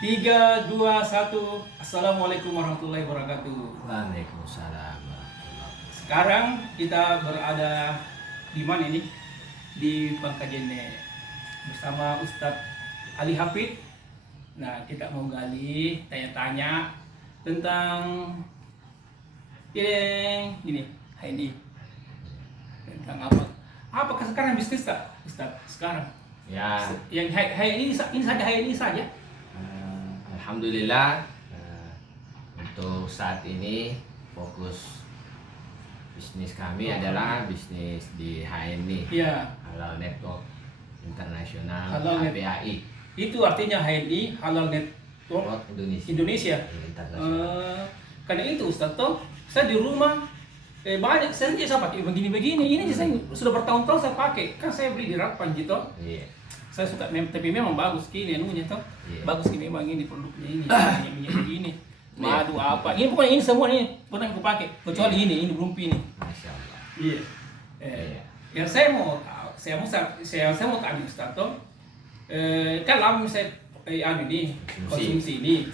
Tiga, dua, satu. Assalamualaikum warahmatullahi wabarakatuh. Waalaikumsalam warahmatullahi wabarakatuh. Sekarang kita berada di mana ini? Di Bangkajene bersama Ustadz Ali Hafid. Nah, kita mau gali, tanya-tanya tentang ini, HNI. Tentang apa? Apakah sekarang bisnis tak, Ustadz? Sekarang? Ya, Yang HNI ini saja, HNI saja. alhamdulillah untuk saat ini fokus bisnis kami adalah bisnis di HNI, Iya. Halal Network Internasional, Halal Net- HPAI, Itu artinya HNI Halal Network Network Indonesia. Indonesia. Internasional. Karena itu Ustaz toh, saya di rumah banyak saya pakai begini-begini. Ini saya sudah bertahun-tahun saya pakai. Kan saya beli di Rakpan gitu. Iya. Saya suka tapi memang bagus gini anunya toh. Iya. Bagus gini memang ini produknya ini. Minyak begini. Madu apa. Ini pokoknya ini semua ini pernah aku pakai. Kecuali ini belum ini. Masya Allah. Iya. Iya. Yang saya mau tahu, saya mau tanya Ustaz toh. Kan lama saya ini konsumsi ini.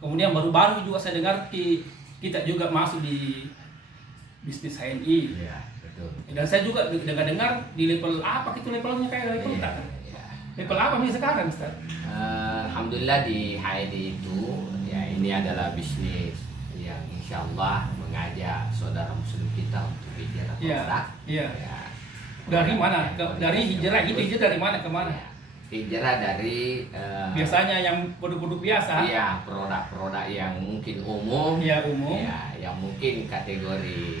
Kemudian baru-baru juga saya dengar kita juga masuk di bisnis HNI. Iya, betul. Dan saya juga dengar di level apa gitu levelnya kayak level Iya, tak? iya. Level apa nih sekarang, Ustaz? Alhamdulillah di HID itu ya ini adalah bisnis yang insya Allah mengajak saudara muslim kita untuk hijrah Iya, produk. iya. Ya. Dari mana? Dari hijrah itu hijrah dari mana ke mana? Ya, hijrah dari Biasanya yang produk-produk biasa. ya produk-produk yang mungkin umum, Iya, umum. ya yang mungkin kategori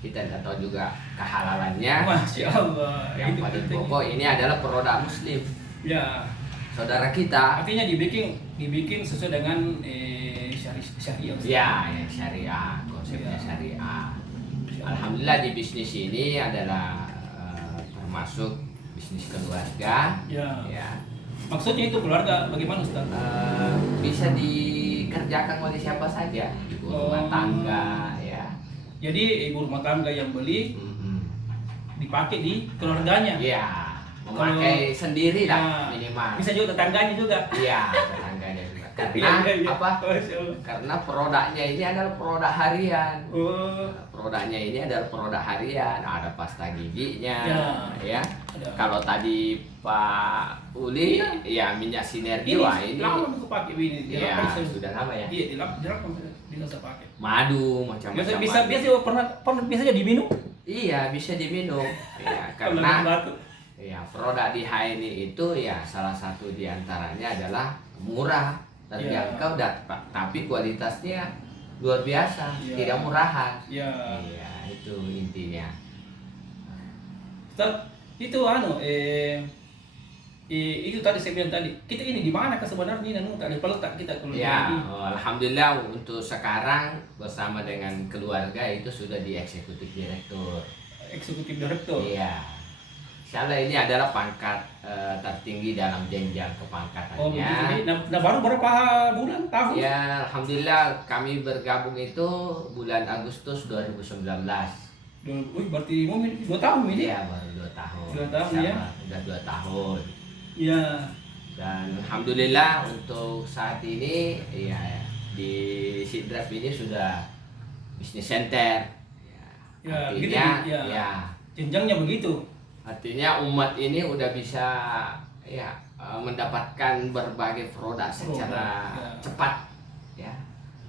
kita tidak tahu juga kehalalannya. Masya Allah. Yang Itu paling penting. pokok ini adalah produk muslim. Ya. Saudara kita. Artinya dibikin sesuai dengan syariah. Ustaz. Ya, yang syariah, konsepnya Ya. syariah. Alhamdulillah di bisnis ini adalah termasuk bisnis keluarga. Ya. Ya, Maksudnya itu keluarga bagaimana Ustaz? bisa dikerjakan oleh siapa saja, ibu rumah tangga, ya. Jadi ibu rumah tangga yang beli Mhm. dipakai di keluarganya. Ya, memakai sendiri lah Ya, minimal. bisa juga tetangganya juga. Iya, tetangganya juga. Karena Iya, iya. apa? Masya Allah. Karena produknya ini adalah produk harian. Oh, Produknya ini adalah produk harian, ada pasta giginya, ya. ada. Kalau tadi Pak Uli, ya minyak sinergi, Ini wah ini, lama aku pakai ini. ya sudah lama ya. Iya, di saya pakai. Madu macam-macam. Biasa biasa jadi diminum. Iya bisa diminum, ya Kalau karena batuk. ya produk di HNI itu ya salah satu diantaranya adalah murah, terjangkau, tapi kualitasnya luar biasa, Ya. tidak murahan. Ya. Iya itu intinya. Ustaz, itu itu tadi saya bilang tadi. Kita ini di mana sebenarnya ini tak level tak kita kalau Ya, jadi alhamdulillah untuk sekarang bersama dengan keluarga itu sudah di eksekutif direktur. eksekutif direktur. Iya. Insyaallah ini adalah pangkat tertinggi dalam jenjang Oh, kepangkatannya. begitu. Nah, baru berapa bulan tahun? Ya, alhamdulillah kami bergabung itu bulan Agustus 2019. Berarti mau 2 tahun ini? Iya, baru 2 tahun. 2 tahun, ya. Insyaallah, Udah 2 tahun. Iya. Dan alhamdulillah untuk saat ini ya di Sidrap ini sudah bisnis center. Ya, begitu, Artinya ya. ya, Jenjangnya begitu. artinya umat ini udah bisa ya mendapatkan berbagai produk secara ya. cepat ya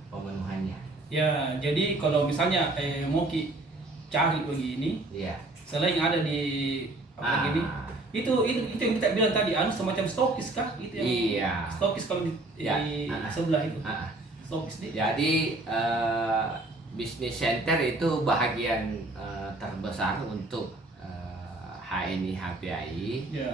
pemenuhannya. Ya, jadi kalau misalnya mau cari begini, Iya. selain yang ada di apa gini, itu yang kita bilang tadi, semacam stokis kah? Itu yang Iya. stokis kalau di Ya. sebelah itu. Ah, Stokis di. Jadi bisnis center itu bahagian terbesar untuk HNI HPAI. Ya.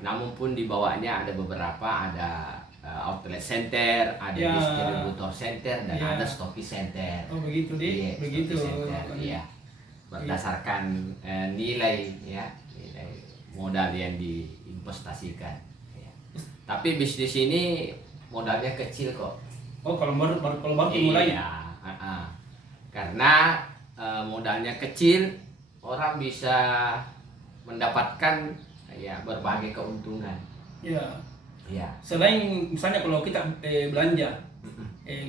Namun pun di bawahnya ada beberapa, ada outlet center, ada Ya. distributor center, dan Ya. ada stokis center. Oh, begitu di. Iya, Begitu. stokis center, iya. Berdasarkan nilai ya, nilai modal yang diinvestasikan. Ya. Tapi bisnis ini modalnya kecil kok. Oh, kalau baru mulai. Iya, karena modalnya kecil, orang bisa mendapatkan ya berbagai keuntungan. Ya. Iya. Selain misalnya kalau kita belanja,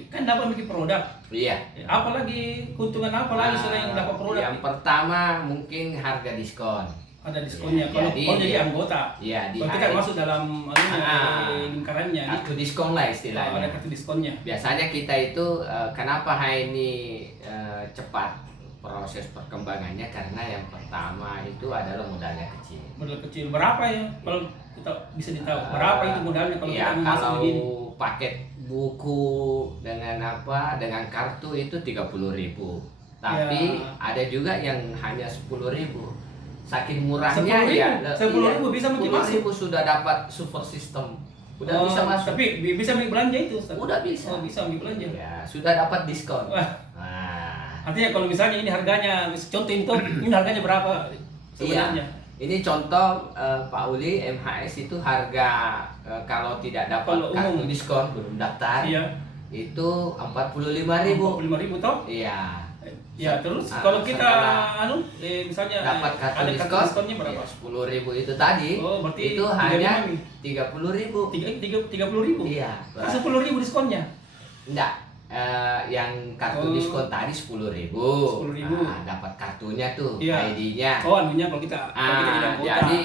kan dapat bikin produk. Iya. Apalagi keuntungan apa lagi selain dapat produk? Yang pertama mungkin harga diskon. Ada diskonnya. Ya, Kalau jadi jadi anggota. Iya, Kalau kita masuk dalam lingkarannya. Kartu diskon lah istilahnya. Ada kartu diskonnya. Biasanya kita itu kenapa ini cepat proses perkembangannya, karena yang pertama itu adalah modalnya kecil. Modal kecil berapa ya? Kalau kita bisa ditahu berapa itu modalnya kalau ya, kita mau masuk kalau begini? paket buku dengan kartu itu 30.000. Tapi Ya. ada juga yang hanya 10.000. Saking murahnya 10.000 bisa mungkin 10.000 sudah dapat super system. Udah bisa masuk. Tapi bisa beli belanja itu. Udah bisa. Oh, bisa beli belanja. Ya, sudah dapat diskon. Wah. Nah, Artinya kalau misalnya ini harganya, contoh ini harganya berapa sebenarnya? iya. Ini contoh Pak Uli, MHS itu harga kalau tidak dapat Kalau kartu umum. diskon belum daftar. Iya. Itu 45.000. 45.000 toh? Iya. Ya, terus kalau kita setelah misalnya dapat kartu ada diskon, diskonnya berapa? ya, 10.000 itu tadi. Oh, berarti itu hanya 30.000. 30.000. 30.000. Iya. 10.000 diskonnya. Enggak. Yang kartu diskon tadi 10.000. 10.000. Nah, dapat kartunya tuh, Iya. ID-nya. Oh, anunya kalau kita tidak anggota. Jadi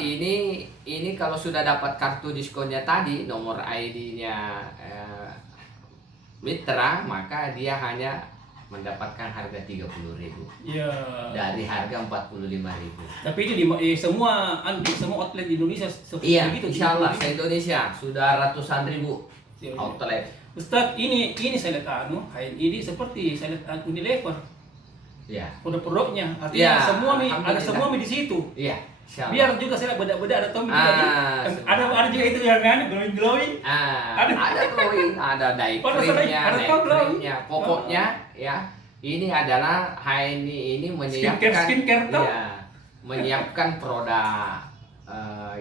ini kalau sudah dapat kartu diskonnya tadi, nomor ID-nya mitra, maka dia hanya mendapatkan harga 30.000 Iya. dari harga 45.000. Tapi itu di semua outlet di Indonesia seperti Iya, itu. insya Allah se-Indonesia sudah ratusan ribu Iya. outlet. Ustaz, ini saya lihat HNI seperti saya lihat Unilever. Iya. Produk-produknya artinya Iya, ada alhamdulillah. semua di situ. Iya, insya Allah. Biar juga saya lihat beda-beda ada Tommy juga nih. Ada juga itu yang glowing. Ada glowing, ada dye Oh, ada creamnya, ada night glowing. creamnya. Pokoknya ya, ini adalah ini menyiapkan Skincare tuh. ya, menyiapkan produk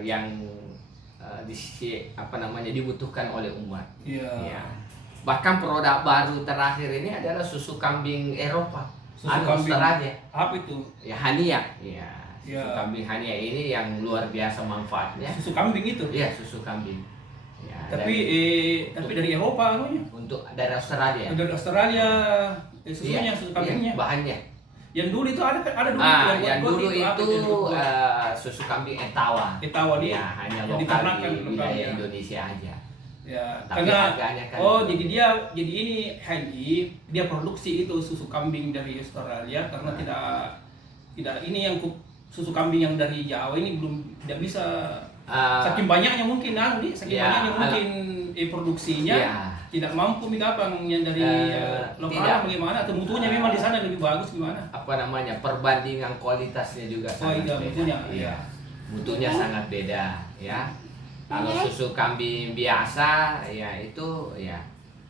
yang dibutuhkan oleh umat. Iya. Ya. Bahkan produk baru terakhir ini adalah susu kambing Eropa. Susu kambing. Australia. Apa itu? Ya, Hania. Ya. Susu Ya. kambing Hania ini yang luar biasa manfaatnya. Susu kambing itu. Iya, susu kambing. Ya, Tapi dari Eropa anunya. dari Australia. Dari Australia susunya, susu kambingnya. Iya, bahannya. Yang dulu itu ada dulu Yang buat dulu apa itu buat susu kambing Etawa. Etawa dia. Ya, hanya yang lokal diternakan di lokal, wilayah ya. Indonesia aja. Ya, Tapi karena harganya kan jadi ini HNI dia produksi itu susu kambing dari Australia karena tidak ini yang susu kambing yang dari Jawa ini belum tidak bisa saking banyaknya mungkin saking ya, banyaknya mungkin produksinya ya. tidak mampu apa yang dari lokal tidak. bagaimana atau mutunya memang di sana lebih bagus gimana? Perbandingan kualitasnya juga sangat iya, beda. mutunya, Iya. iya. Mutunya sangat beda ya. Kalau susu kambing biasa ya itu ya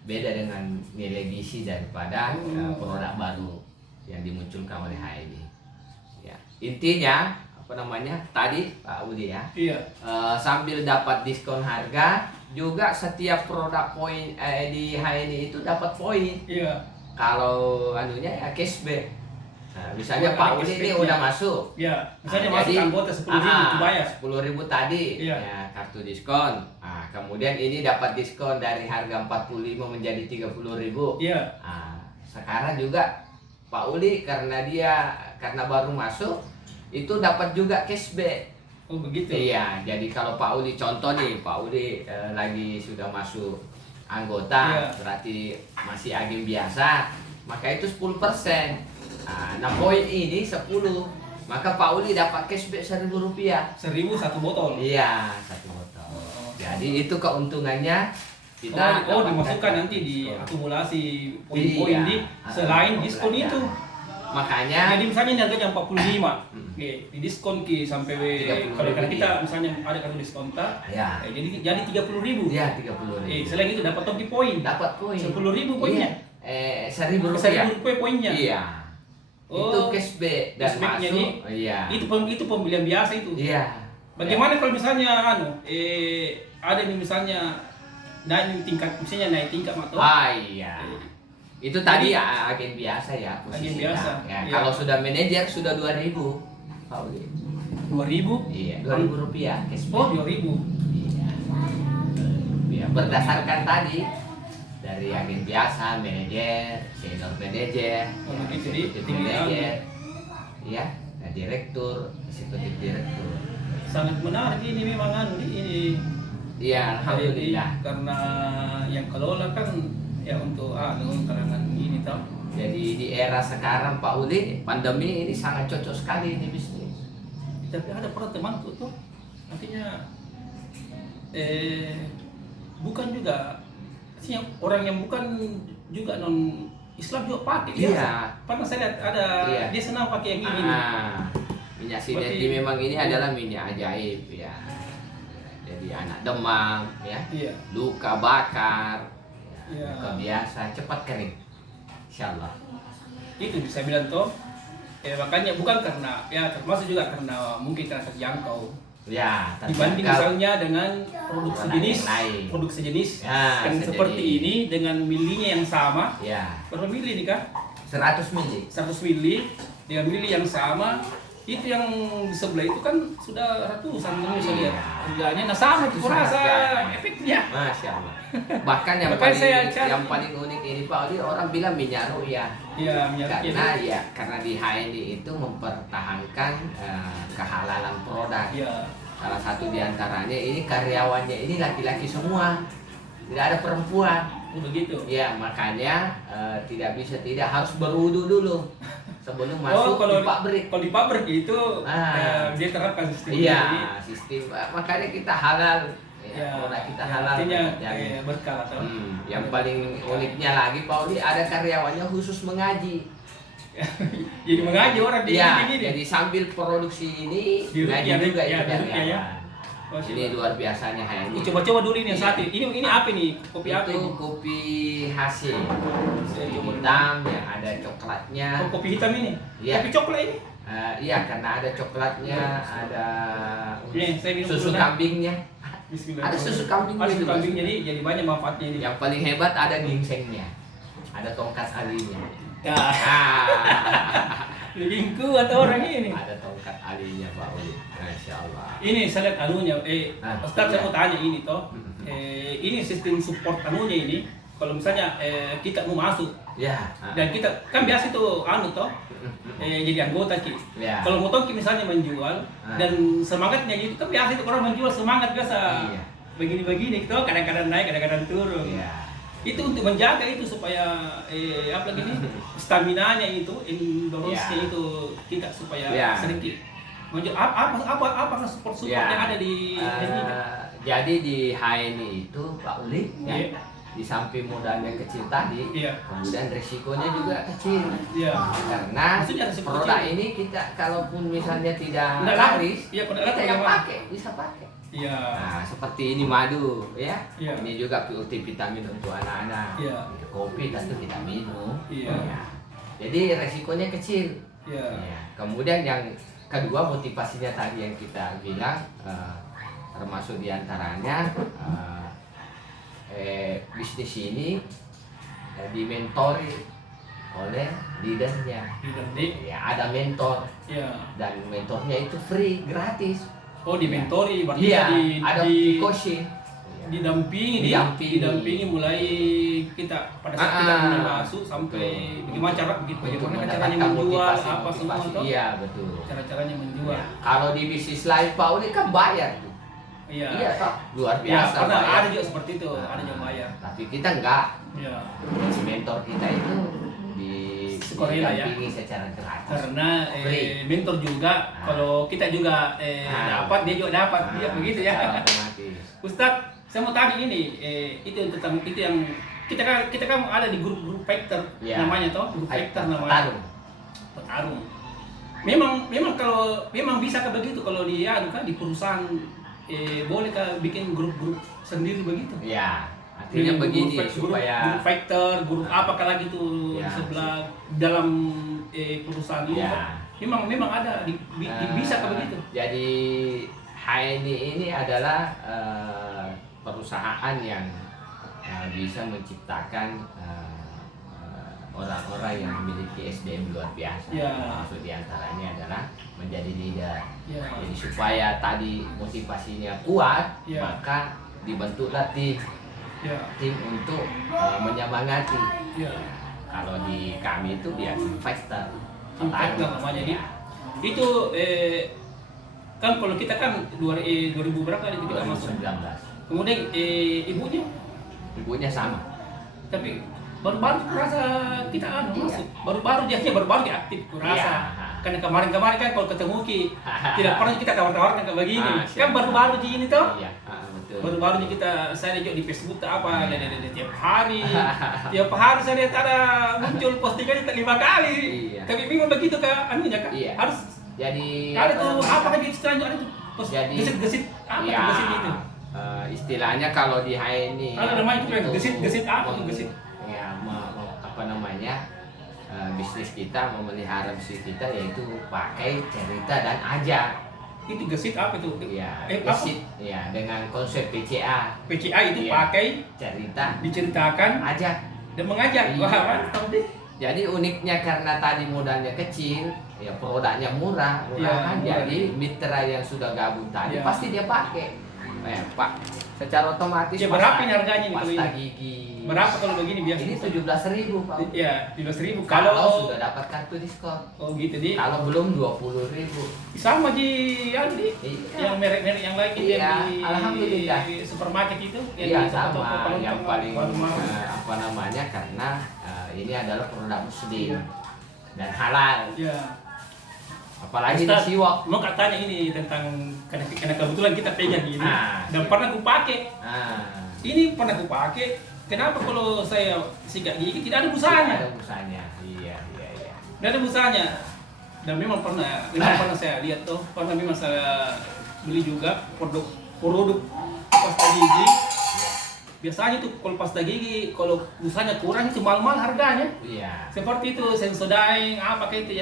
beda dengan nilai gizi daripada produk baru yang dimunculkan oleh HNI. Ya. Intinya tadi Pak Udi ya. Iya. Sambil dapat diskon harga, juga setiap produk poin di HNI itu dapat poin. Iya. Kalau ya cashback. Nah, misalnya Ada Pak Udi ini cashbacknya. udah masuk. Ya, misalnya Nah, masuk jadi, anggota 10.000 itu bayar. 10.000 tadi Iya. ya kartu diskon. Nah, kemudian ini dapat diskon dari harga 45 menjadi 30.000. Iya. Nah, sekarang juga Pak Uli karena baru masuk itu dapat juga cashback. Oh begitu. Iya, jadi kalau Pak Uli contoh nih, Pak Uli lagi sudah masuk anggota, Iya. berarti masih agen biasa, maka itu 10%. Nah, poin ini 10, maka Pak Uli dapat cashback Rp1.000. 1.000 satu botol. Iya, satu botol. Jadi itu keuntungannya kita dimasukkan nanti di akumulasi poin-poin Iya. di selain diskon Iya. itu. Makanya Jadi misalnya ini harganya 45, oke, di diskon sampai 30.000. kalau kita misalnya ada kartu diskon ya, jadi 30.000. iya 30.000. Selain itu dapat topi poin. Dapat poin. 10.000 poinnya. Iya. Rp1.000. Rp1.000 poinnya. Iya. Itu cashback dan cashbacknya masuk. nih. Iya. Itu pembelian biasa itu. Iya. Bagaimana kalau misalnya ada nih misalnya naik tingkat atau Iya. Itu tadi agen biasa ya posisinya. biasa. Ya, Iya. kalau sudah manajer sudah 2.000. Pak Uli. 2.000? Iya, Rp2.000 cashback. Oh, 2.000. Iya. berdasarkan tadi dari agen biasa, manajer, senior manajer, Oh, begitu, eksekutif tinggi manajer, ya, direktur, eksekutif direktur. Sangat menarik ini memang ini. Iya, alhamdulillah. Karena yang kelola kan ya untuk kalangan ini toh. Jadi di era sekarang Pak Uli, pandemi ini sangat cocok sekali ini bisnis. Tapi ada pernah temanku tuh, artinya bukan juga, artinya orang yang bukan juga non Islam juga pakai biasa. Iya. Pernah saya lihat ada dia senang pakai yang ini. Minyak sineti memang ini adalah minyak ajaib ya. Jadi anak demam ya, luka bakar, luka biasa cepat kering, insyaallah. Itu bisa bilang toh, makanya bukan karena ya termasuk juga karena mungkin karena terjangkau. Ya, dibanding misalnya dengan produk sejenis yang seperti ini dengan milinya yang sama. Ya. Berapa mili nih Kak? 100 mili. 100 mili dengan mili yang sama. Itu yang di sebelah itu kan sudah ratusan mili saya lihat. Harganya nah sama itu rasa efeknya. Masya Allah. Bahkan yang paling unik ini Pak Odi, orang bilang minyak ruya. Iya, minyak ruya. Karena di HND itu mempertahankan kehalalan produk. Iya. Salah satu diantaranya ini karyawannya ini laki-laki semua, tidak ada perempuan. Begitu. Ya, makanya tidak harus berwudu dulu sebelum masuk di pabrik. Kalau di pabrik itu dia terapkan sistem. Iya, sistem. Makanya kita halal. Produk kita halal. Artinya berkah atau. Yang paling uniknya lagi Pak Odi, ada karyawannya khusus mengaji. Jadi mengaji orang di sini. Jadi sambil produksi ini ngaji juga itu karyawan. Ini luar biasanya ini. Coba-coba dulu ini yang satu. Ini apa nih? Kopi apa ini? Kopi hasil. Hitam yang ada coklatnya. Oh, kopi hitam ini? Iya. Kopi coklat ini? Iya, karena ada coklatnya, ada saya minum susu kambingnya. Bismillah. Ada susu kambing. Ada susu kambing jadi banyak manfaatnya ini. Yang paling hebat ada ginsengnya. Ada tongkat alinya. Lebih atau orang ini? Ada tongkat alinya Pak Uli. Masya Allah. Ini saya lihat anunya. Ustaz saya mau tanya ini toh. Ini sistem support anunya ini. Kalau misalnya kita mau masuk, dan kita kan biasa itu toh, jadi anggota ki. Kalau mau ki misalnya menjual dan semangatnya itu kan biasa itu orang menjual semangat biasa. Begini-begini toh, kadang-kadang naik, kadang-kadang turun. Itu untuk menjaga itu supaya apa lagi nih stamina-nya itu, endurance-nya itu kita supaya sedikit. Apa support yang ada di ini? Jadi di HNI itu Pak Uli di samping modalnya kecil tadi, kemudian risikonya juga kecil. Karena produk ini kita kalaupun misalnya tidak laris, kita yang pakai bisa pakai. Nah, seperti ini madu, Ini juga multivitamin untuk anak-anak. Kopi tentu kita minum. Jadi resikonya kecil. Kemudian yang kedua motivasinya tadi yang kita bilang, termasuk diantaranya bisnis ini dimentori oleh leadernya. Ada mentor. Dan mentornya itu free, gratis. Oh, dimentori berarti ada coaching. Didampingi mulai kita pada saat kita mulai masuk sampai bagaimana caranya menjual apa semua itu. Iya, betul. Cara-caranya menjual. Kalau di bisnis lain Pak Uli kan bayar. Iya, luar biasa. Karena ada juga seperti itu, ada yang bayar. Tapi kita enggak. Si mentor kita itu didampingi secara gratis. Karena mentor juga, kalau kita juga dapat, dia juga dapat, dia begitu ya. Ustadz, saya mau tanya ini, itu tentang itu yang kita kan ada di grup fighter namanya toh, grup fighter namanya. Petarung. Memang kalau bisa kan begitu kalau dia kan di perusahaan bolehkah bikin grup-grup sendiri begitu? Ya, artinya begini supaya grup fighter, grup apakah lagi tuh sebelah dalam perusahaan ini? Memang ada bisa kah begitu? Jadi HNI ini adalah perusahaan yang bisa menciptakan orang-orang yang memiliki SDM luar biasa. Maksud diantaranya adalah menjadi leader. Jadi supaya tadi motivasinya kuat, maka dibentuklah tim Ya. tim untuk menyemangati. Ya. Kalau di kami itu dia tim fighter. Impact lah namanya ini. Itu kan kalau kita kan 2000 berapa itu kita masuk. 2019. Kemudian Ibunya sama. tapi baru-baru kurasa kita masuk. Baru-baru dia aktif kurasa. Iya. Karena kemarin kan kalau ketemu tidak pernah kita tawar-tawarkan kayak begini. Kan siap. baru-baru di ini toh. Iya, betul. Baru-baru kita saya lihat di Facebook apa tiap hari. Tiap hari saya lihat ada muncul postingannya 5 kali. Iya. Tapi memang begitu kan anunya kan. Iya. Harus Jadi ada tuh apa lagi istilahnya ada tuh Jadi gesit-gesit apa ya, tuh gesit itu. Istilahnya kalau di HI ini Ada namanya itu kan gesit apa tuh gesit? Ya, apa namanya? Bisnis kita memelihara bisnis kita yaitu pakai cerita dan ajak. Itu gesit apa itu? Ya, Apa? gesit ya dengan konsep PCA. PCA itu Iya. pakai Cerita, diceritakan ajak. dan mengajak. Iya. Wah, mantap deh. Jadi uniknya karena tadi modalnya kecil, ya produknya murah, Iya, kan? murah. Jadi mitra yang sudah gabung tadi Iya. pasti dia pakai. Pak, secara otomatis Ya, berapa ini harganya nih kalau pasta ini? gigi. Berapa kalau begini biasa? Ini 17.000 Pak. Ya, 17.000 Kalau kalau sudah dapat kartu diskon. oh gitu di Kalau belum 20.000. sama di Iya. yang merek-merek yang lain itu Iya, yang di alhamdulillah. supermarket itu yang Iya di toko-toko sama. pelontong, Yang paling warung-warung. apa namanya karena ini adalah produk muslim dan halal. Ya. Apalagi di Ustaz, siwak. mau katanya ini tentang karena kebetulan kita pegang ini dan siap. pernah aku pakai. Ah, Ini pernah aku pakai. Kenapa kalau saya sikat gigi tidak ada tidak busanya? ada busanya. Iya. Tidak ada busanya. Dan memang pernah saya lihat tuh, pernah memang saya beli juga produk pasta gigi. Biasanya tuh kalau pasta gigi, kalau busanya kurang itu mahal-mahal harganya. Iya. Seperti itu Sensodyne apa kayak itu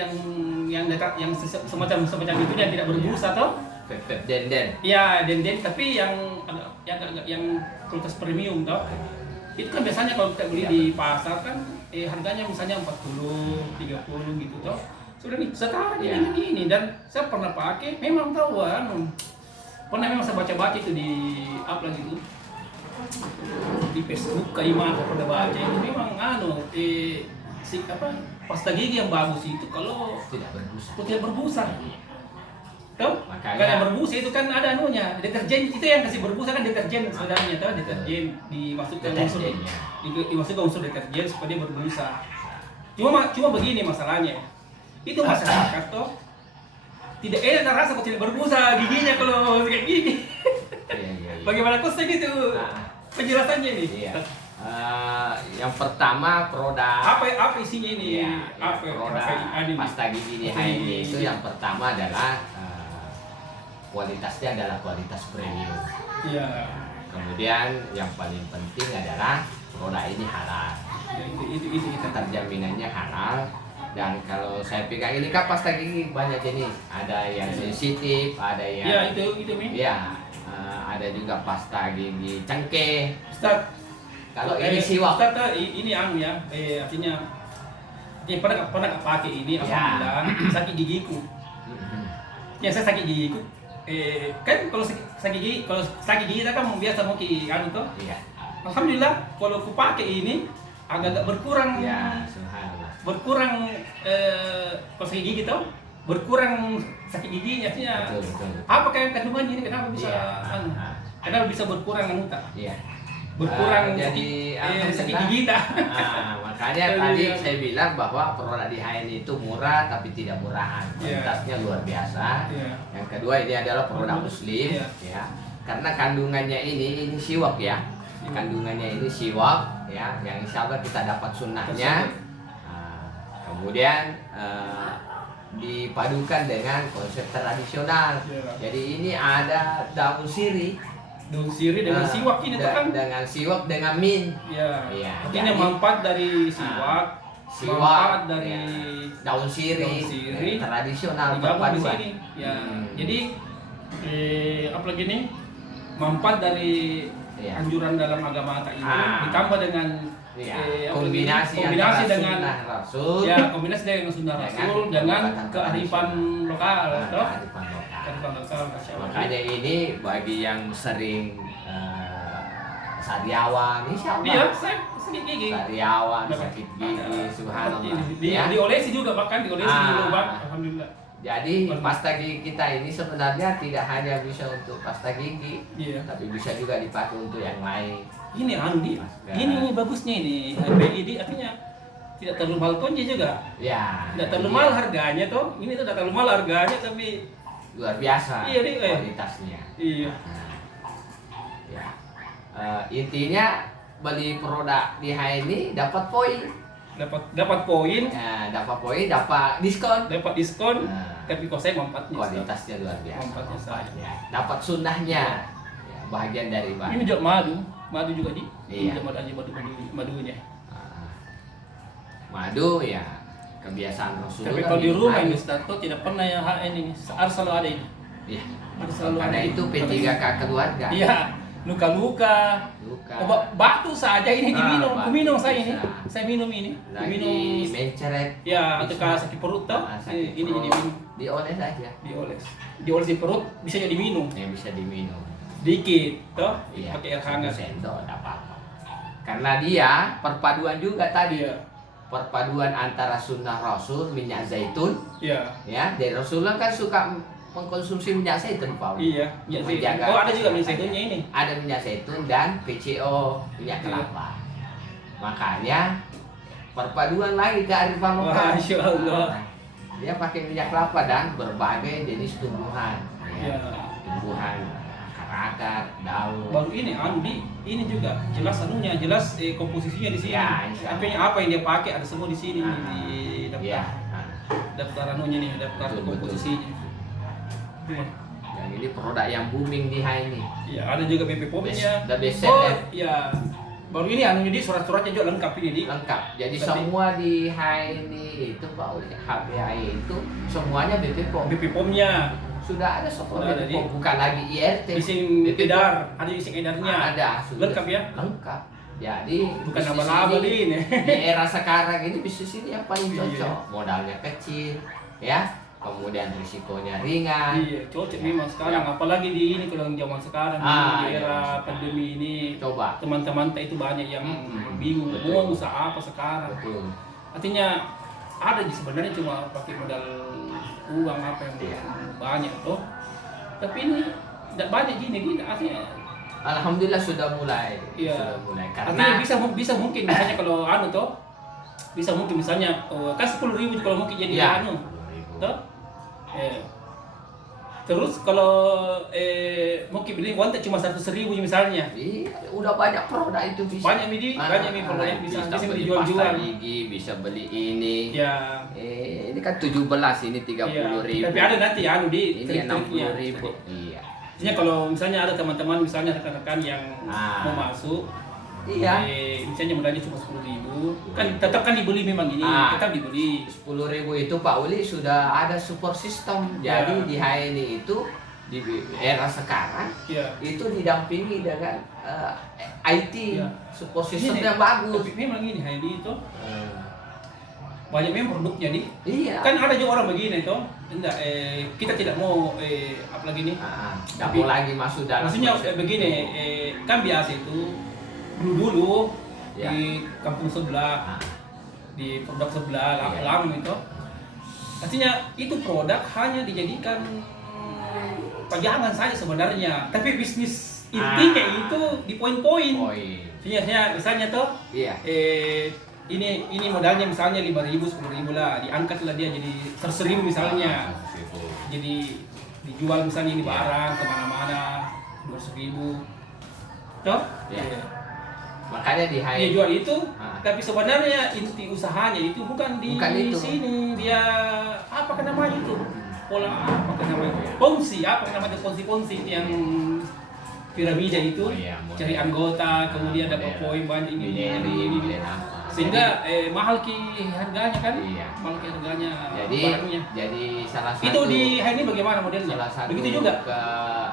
yang dekat yang semacam itu yang tidak berbusa toh. Pep den. Iya, den tapi yang kualitas premium toh. Itu kan biasanya kalau kita beli Iya, di pasar kan harganya misalnya 40, 30 gitu toh. Sudah nih sekarang Iya. ini dan saya pernah pakai memang tahu pernah memang saya baca-baca itu di apa gitu di Facebook kayak mana pernah baca itu memang pasta gigi yang bagus itu kalau Tidak berbusa. tidak berbusa. Tahu? Makanya- Kalau yang berbusa itu kan ada anunya, deterjen itu yang kasih berbusa kan deterjen sebenarnya tahu deterjen dimasukkan unsur Deterjennya. dimasukkan unsur deterjen supaya dia berbusa. Cuma begini masalahnya. Itu masyarakat toh tidak enak rasa kalau tidak berbusa giginya kalau kayak gini. Iya. Bagaimana kok gitu Nah. penjelasannya ini? Iya. Yang pertama produk Apa isinya ini? produk ini? pasta gigi di Pasta HND gigi. itu yang pertama adalah kualitasnya adalah kualitas premium. Iya. Kemudian yang paling penting adalah produk ini halal. Ya, itu kita Terjaminannya halal. Dan kalau saya pegang ini kan pasta gigi banyak jenis. Ada yang sensitif, ada yang ya itu Mi. ya, ada juga pasta gigi cengkeh. Ustaz, Kalau ini siwak. Ustaz, ini ya, artinya pernah pakai ini Ya. alhamdulillah sakit gigiku. Ya saya sakit gigiku. Kan kalau sakit gigi kita kan biasa mau toh. Iya. Alhamdulillah kalau aku pakai ini agak berkurang. Ya, subhanallah. Berkurang kalau sakit gigi toh berkurang sakit giginya artinya. Betul. Apa kayak kandungannya ini kenapa bisa Iya. kenapa bisa berkurang tak? Iya. Berkurang jadi sakit gigi tak? Makanya tadi saya bilang bahwa produk di HN itu murah tapi tidak murahan. Kualitasnya luar biasa. Iya. Yang kedua ini adalah produk muslim Iya. ya. Karena kandungannya ini siwak ya. Kandungannya ini siwak ya, yang insya Allah kita dapat sunnahnya. Kemudian dipadukan dengan konsep tradisional. Iya. Jadi ini ada daun sirih. Daun sirih dengan siwak ini tuh kan. Dengan siwak dengan mint. Ya. Iya, Artinya jadi- manfaat dari siwak, Siwak manfaat dari ya, daun sirih, tradisional digabung di perpaduan. sini. Ya. Hmm. Jadi apa lagi nih? Manfaat dari Iya. anjuran dalam agama kita ini ditambah dengan Iya, apa lagi? kombinasi kombinasi antara dengan sunnah Rasul ya kombinasi dengan sunnah Dengan Rasul dengan pengobatan kearifan lokal toh. kearifan lokal. Kearifan lokal, Masya Allah. Makanya ini bagi yang sering sariawan, insya Iya, Allah. saya sakit gigi. Sariawan, Dapat. sakit gigi, subhanallah. Di, Ya. diolesi juga, bahkan diolesi dulu, Bang. Ah. Alhamdulillah. Jadi pasta gigi kita ini sebenarnya tidak hanya bisa untuk pasta gigi, Iya. tapi bisa juga dipakai untuk yang lain. Ini anu di, Masker. ini bagusnya ini HPI di artinya tidak terlalu mahal tonje juga. Ya. Tidak terlalu iya. mahal harganya toh. Ini tuh tidak terlalu mahal harganya tapi Luar biasa Iya, Di. kualitasnya. iya. Nah, ya. Intinya beli produk di ini dapat poin. Dapat poin, Ya, dapat poin, dapat diskon. dapat diskon, Nah, tapi kok saya manfaatnya. kualitasnya luar biasa. Manfaatnya Manfaatnya. Dapat sunnahnya. Ya, bagian dari Ini bahan. juga madu juga di. Iya. Ini madu aja madunya. Ah, madu ya kebiasaan Rasulullah. Tapi kalau di rumah madu. ini Stato tidak pernah ya ini harus selalu ada ini. Ya. Harus selalu Karena ada itu ini. P3K keluarga. Iya, luka-luka. Luka. Batu saja ini diminum. batu Kuminum saya ini. bisa. Saya minum ini. Lagi Minum. mencret. Ya, atau Bisa. kalau sakit perut toh, Sakit ini perut. jadi minum. Dioles aja. Dioles di perut bisa jadi minum. Yang bisa diminum. Dikit toh, Iya. pakai air 1 hangat. sendok enggak apa-apa. Karena dia perpaduan juga tadi. Iya. Perpaduan antara sunnah Rasul minyak zaitun, Iya. ya. Dari Rasulullah kan suka mengkonsumsi minyak zaitun, Pak. Iya, minyak zaitun. Menjaga Oh, ada juga minyak kesehatannya. zaitunnya ini. Ada minyak zaitun dan PCO, minyak Iya. kelapa. Makanya perpaduan lagi kearifan lokal. Masya Allah. Nah, dia pakai minyak kelapa dan berbagai jenis tumbuhan. Iya. Tumbuhan akar-akar, daun. Baru ini anu di ini juga jelas anunya, jelas komposisinya di sini. Ya, insya Allah. Apa yang dia pakai ada semua di sini Ah, di daftar. Iya. Nah, Daftar anunya nih, daftar Betul, komposisinya. Iya. yang ini produk yang booming di ini. Iya, ada juga BP POM-nya. The best Oh, seller. iya. Baru ini anunya di surat-suratnya juga lengkap ini di. Lengkap. Jadi Berarti- semua di ini itu Pak Uli, HPI itu semuanya BP POM. BP POM-nya. Sudah ada software Sudah ada, BP POM, bukan lagi IRT. Ising BP POM. edar, ada ising edarnya. Ada. sudah. Lengkap ya? Lengkap. Jadi Bukan bisnis nama-nama ini, ini. di era sekarang ini bisnis ini yang paling Iya. cocok. Modalnya kecil, ya. Kemudian risikonya ringan. Iya, cocok memang sekarang. Apalagi di ini kalau yang zaman sekarang Ah, di iya. era pandemi ini. Coba. Teman-teman itu banyak yang bingung Betul. mau usaha apa sekarang. Betul. Artinya ada sebenarnya cuma pakai modal uang apa yang Iya. banyak tuh. Tapi ini tidak banyak gini artinya. Alhamdulillah sudah mulai. Iya. Sudah mulai Artinya karena bisa mungkin misalnya kalau anu tuh bisa mungkin misalnya kan 10.000 kalau mungkin jadi ya. anu tuh. Terus kalau mungkin beli wanted cuma 100.000 misalnya. Iya, udah banyak produk itu bisa. Banyak midi, banyak midi produk yang bisa beli dijual-jual. pasta gigi, bisa beli ini. Ya. Ini kan 17, ini 30.000. Tapi ada nanti anu di Ini trik-triknya. 60.000. Iya. Maksudnya kalau misalnya ada teman-teman misalnya rekan-rekan yang mau masuk, Iya. misalnya modalnya cuma 10.000, kan tetap kan dibeli memang ini, tetap dibeli. 10.000 itu Pak Uli sudah ada support system. Ya. Jadi di HNI itu di era sekarang Iya. itu didampingi dengan IT Ya. support Ini systemnya nih, bagus. Tapi memang ini HNI itu banyak memang produknya di. Iya. Kan ada juga orang begini tuh, enggak kita tidak mau apalagi nih. Nggak Tapi- mau lagi masuk dalam Maksudnya konsep begini, kan biasa itu dulu Ya. di kampung sebelah, Ah, di produk sebelah, Iya. lang itu. Artinya itu produk hanya dijadikan pajangan saja sebenarnya, tapi bisnis intinya itu di poin-poin. poin. Misalnya tuh, Iya. ini modalnya misalnya 5.000, 10.000 lah, diangkatlah dia jadi 100.000 misalnya. Jadi dijual misalnya ini Iya. barang kemana-mana 200.000, toh? Iya. Iya. Makanya di Dia HNI jual itu, Ah. tapi sebenarnya inti usahanya itu bukan di Bukan itu. sini. Dia apa kan namanya itu? Pola apa kan namanya? Ponzi, apa kan namanya ponzi yang piramida itu? Oh iya, model. Cari anggota, kemudian dapat Model. poin banyak ini. Model apa. Sehingga mahal harganya kan? Iya. Mahal harganya Jadi barangnya. salah satu Itu di ini bagaimana modelnya? salah satu Begitu juga. ke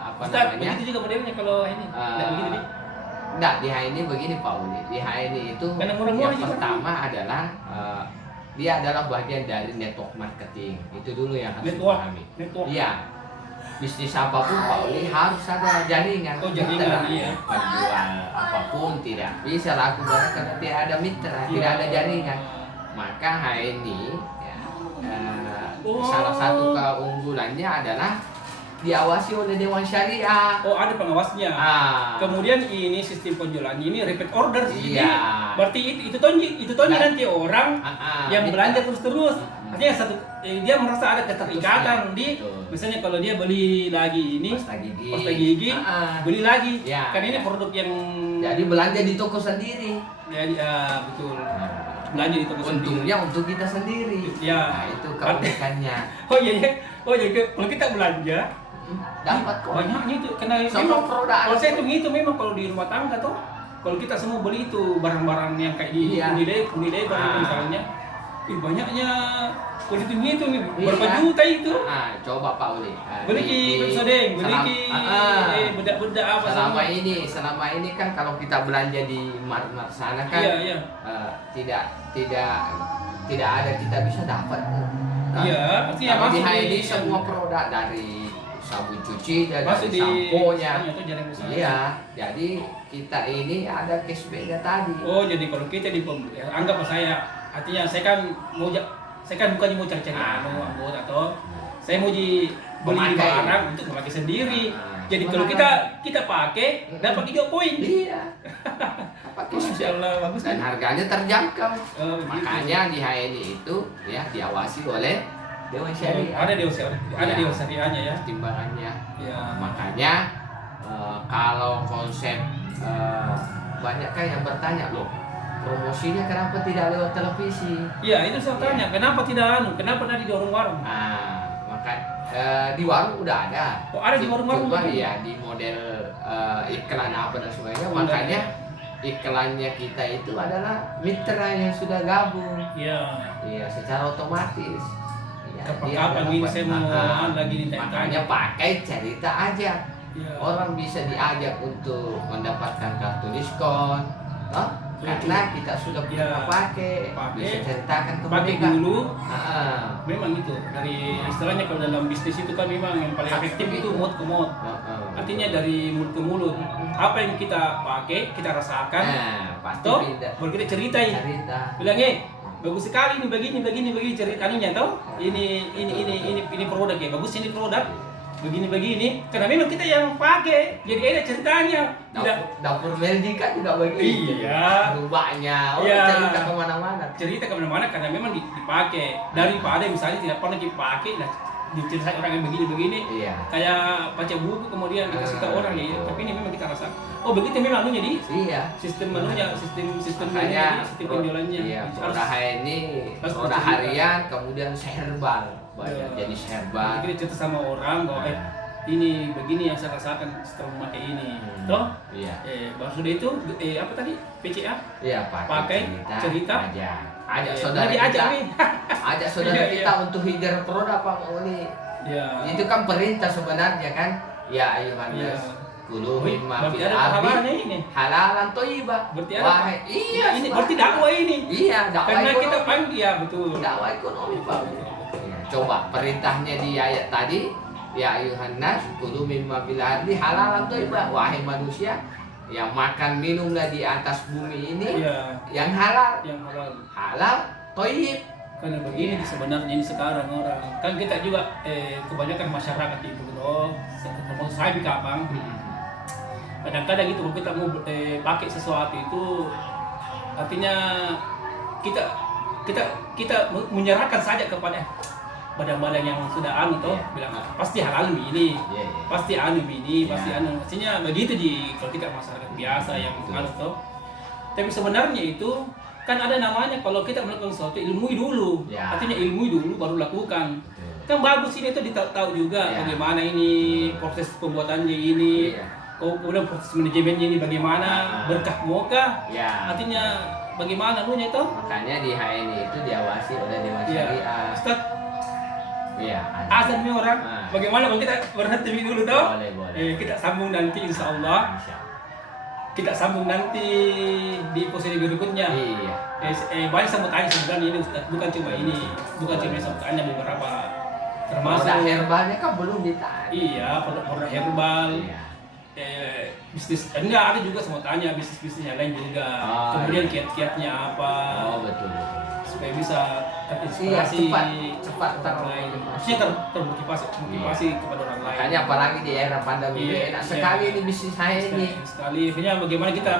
apa Ustaz, namanya? begitu juga modelnya kalau ini. Tidak begitu nih. Enggak, di HNI begini Pak Uli. Di HNI itu Karena murah-murah yang juga. pertama adalah dia adalah bagian dari network marketing. Itu dulu yang harus Network. dipahami. Network. Iya. bisnis apapun Pak Uli harus ada jaringan. Oh, jaringan, Mitra. iya. Penjual apapun tidak bisa laku karena tidak ada mitra, tidak ada jaringan. Maka HNI ya, salah satu keunggulannya adalah diawasi oleh Dewan Syariah. Oh, ada pengawasnya. Kemudian ini sistem penjualan ini repeat order sih. Iya. Berarti itu nanti orang yang belanja terus-terus. Artinya dia merasa ada keterikatan di misalnya kalau dia beli lagi ini pasta gigi, beli lagi. Ya, kan ini produk yang jadi belanja di toko sendiri. Jadi betul. Belanja di toko sendiri. Untungnya untuk kita sendiri. Ya. Nah, itu keunikannya. Oh iya, kalau kita belanja dapat kok. Banyaknya itu karena Semua memang produk. kalau saya hitung itu memang kalau di rumah tangga tuh kalau kita semua beli itu barang-barang yang kayak di Unilever misalnya, banyaknya kalau hitung nih berapa juta itu. Coba Pak Uli. Beli di Sodeng, beli di bedak-bedak apa selama ini kan kalau kita belanja di mart sana kan tidak ada kita bisa dapat. Iya, pasti ya kalau di masuk HNI semua produk dari sabun cuci dari sampo-nya. Iya, jadi kita ini ada cashback tadi. Oh, jadi kalau kita anggap saya, artinya saya kan bukannya mau cari-cari anggota atau saya mau beli barang untuk memakai sendiri. Jadi kalau kita pakai dapat 3 poin. Iya. Masya Allah, bagus dan kan? harganya terjangkau. Makanya gitu. di HNI itu ya diawasi oleh Dewan Syariah. Ada Dewan Syariahnya ya. Timbangannya. Ya. Makanya kalau konsep banyak kan yang bertanya loh, promosinya kenapa tidak lewat televisi? Iya, itu saya tanya, kenapa tidak kenapa tadi di warung-warung? Maka di warung udah ada. Oh, ada di warung-warung juga ya, di model iklan apa dan sebagainya. Makanya iklannya kita itu adalah mitra yang sudah gabung. Iya, secara otomatis. Kapan ini saya mau lagi ditanya. Makanya pakai cerita aja. Orang bisa diajak untuk mendapatkan kartu diskon. Karena kita sudah pernah pakai, bisa ceritakan ke pakai mereka dulu. Memang itu dari istilahnya kalau dalam bisnis itu kan memang yang paling efektif itu mulut ke mulut. Artinya dari mulut ke mulut. Apa yang kita pakai, kita rasakan. Pasti toh, beda. baru kita ceritain. Bilang bagus sekali ini begini ceritanya tahu. Ini produk ya, bagus ini produk. Begini karena memang kita yang pakai jadi ada ceritanya. Dapur Melika juga begitu. Iya. Rubahnya, cerita kemana-mana karena memang dipakai daripada misalnya tidak pernah dipakai diceritain orang yang begini kayak baca buku kemudian dikasih tahu orang ya tapi ini memang kita rasa begitu memang anunya di sistem anunya sistem penjualannya produk ini produk harian kemudian herbal banyak jadi herbal kita cerita sama orang bahwa ini begini yang saya rasakan setelah memakai ini toh baru sudah itu apa tadi PCA pakai cerita ajak saudara kita untuk hijrah produk Pak Uli. Itu kan perintah sebenarnya kan. Ya ayuhan nas kulu mimma fil ardi halalan thayyibah. Berarti ada. Ini berarti dakwah ini. Dakwah karena ekonomi. kita panggil betul. Dakwah ekonomi Pak. Coba perintahnya di ayat tadi ya ayuhan nas kulu mimma fil ardi halalan thayyibah. Wahai manusia yang makan minumlah di atas bumi ini yang halal toyib karena begini sebenarnya ini sekarang orang kan kita juga kebanyakan masyarakat itu bro saya di Kapang kadang-kadang itu kalau kita mau pakai sesuatu itu artinya kita menyerahkan saja kepada badan-badan yang sudah bilang pasti halal ini pasti ini pasti maksudnya begitu kalau kita masyarakat biasa yang tapi sebenarnya itu kan ada namanya kalau kita melakukan sesuatu ilmui dulu artinya ilmui dulu baru lakukan kan bagus ini tuh ditahu juga bagaimana ini proses pembuatannya ini kemudian proses manajemennya ini bagaimana berkah muka artinya bagaimana nunya itu makanya di HNI itu diawasi oleh Dewan Syariah. Ustaz azan nih orang bagaimana kalau kita berhenti dulu toh boleh. Kita sambung nanti insya Allah kita sambung nanti di episode berikutnya. Banyak saya mau tanya sebenarnya ini Ustaz, bukan cuma saya mau tanya beberapa Termasuk produk herbalnya kan belum ditanya. iya, produk herbal. Iya. Bisnis enggak ada juga semua tanya bisnis yang lain juga. Oh, Kemudian iya. kiat-kiatnya apa Oh betul. supaya bisa Iya, terinspirasi cepat orang lain. Maksudnya termotivasi kepada orang lain. Makanya apalagi di era pandemi Iya, enak iya. sekali ini bisnis saya ini. Sekali, akhirnya bagaimana kita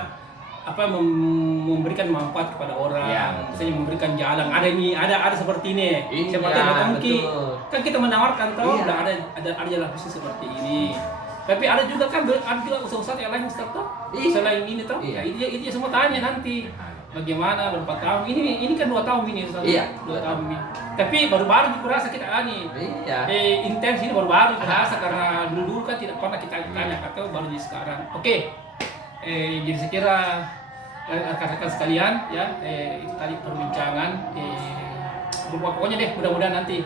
memberikan manfaat kepada orang, Iya, misalnya memberikan jalan. Ada seperti ini, Iya, seperti mungkin betul. kan kita menawarkan tahu, Iya. ada jalan bisnis seperti ini. Tapi ada juga kan ada juga usaha-usaha yang lain Ustaz toh. Iya. Selain ini toh, Iya. itu semua tanya nanti. Bagaimana berapa tahun? Ini kan 2 tahun ini Ustaz. Iya. 2 tahun ini. Tapi baru-baru aku rasa kita ani. Iya. Intens ini baru-baru aku rasa karena dulu kan tidak pernah kita tanya atau baru di sekarang. Oke. Jadi saya kira rekan-rekan sekalian ya, itu tadi perbincangan. Pokoknya deh, mudah-mudahan nanti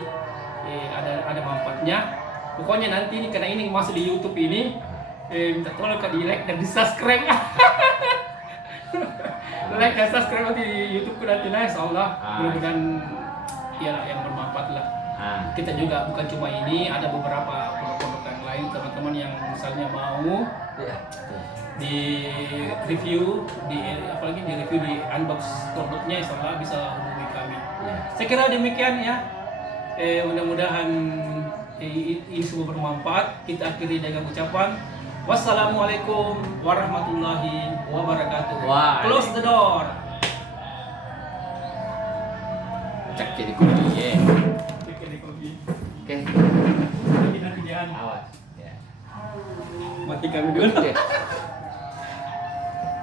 ada manfaatnya. Pokoknya nanti ini, karena ini masuk di YouTube ini, minta tolong di like dan di subscribe. Like dan subscribe nanti di YouTube nanti, nah insya Allah mudah-mudahan ya yang bermanfaat lah. Kita juga bukan cuma ini, ada beberapa produk-produk yang lain, teman-teman yang misalnya mau di review, apalagi di review di unbox produknya, insya Allah bisa hubungi kami. Saya kira demikian ya. Mudah-mudahan ini semua bermanfaat. Kita akhiri dengan ucapan wassalamualaikum warahmatullahi wabarakatuh. Close the door. Cek jadi kopi ya. Oke. Nanti jangan Awas. Ya. mati kami dulu. Oke.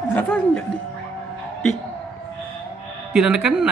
Gak tahu enggak di. Tidak kena.